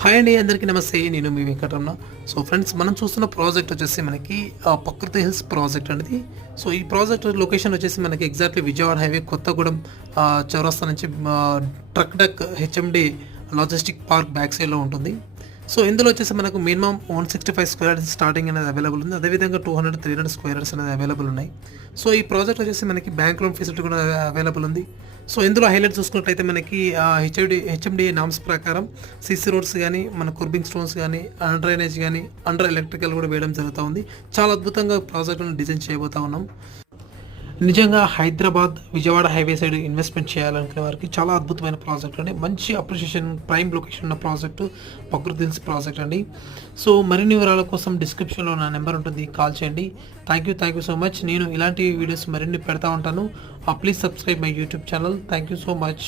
Hi అండి, అందరికీ నమస్తే. నేను మీ వెంకటరమణ. సో ఫ్రెండ్స్, మనం చూస్తున్న ప్రాజెక్ట్ వచ్చేసి మనకి ప్రకృతి హిల్స్ ప్రాజెక్ట్ అనేది. సో ఈ ప్రాజెక్ట్ లొకేషన్ వచ్చేసి మనకి ఎగ్జాక్ట్లీ విజయవాడ హైవే కొత్తగూడెం చౌరస్తా నుంచి truck dock HMD logistic park back సైడ్లో ఉంటుంది. సో ఇందులో వచ్చేసి మనకు మినిమం 165 స్క్వేర్ యార్డ్స్ స్టార్టింగ్ అనేది అవైలబుల్ ఉంది. అదేవిధంగా 200-300 స్క్వేర్ యార్డ్స్ అనేది అవైలబుల్ ఉన్నాయి. సో ఈ ప్రాజెక్ట్ వచ్చేసి మనకి బ్యాంక్ లోన్ ఫెసిలిటీ కూడా అవైలబుల్ ఉంది. సో ఇందులో హైలైట్ చూసుకున్నట్లయితే మనకి హెచ్ఎండి నామ్స్ ప్రకారం సిసి రోడ్స్ కానీ, మన కుర్బింగ్ స్టోన్స్ కానీ, అండర్ డ్రైనేజ్ కానీ, అండర్ ఎలక్ట్రికల్ కూడా వేయడం జరుగుతూ ఉంది. చాలా అద్భుతంగా ప్రాజెక్టులను డిజైన్ చేయబోతా ఉన్నాం. నిజంగా Hyderabad Vijayawada highway side investment చేయాలనుకునే వారికి చాలా అద్భుతమైన ప్రాజెక్ట్ అండి. మంచి అప్రిషియేషన్ ప్రైమ్ లొకేషన్ ఉన్న ప్రాజెక్టు ప్రకృతి హిల్స్ ప్రాజెక్ట్ అండి. సో మరిన్ని వివరాల కోసం డిస్క్రిప్షన్లో నా నెంబర్ ఉంటుంది, కాల్ చేయండి. Thank you so much. నేను ఇలాంటి వీడియోస్ మరిన్ని పెడతా ఉంటాను. Please subscribe my YouTube channel. Thank you so much.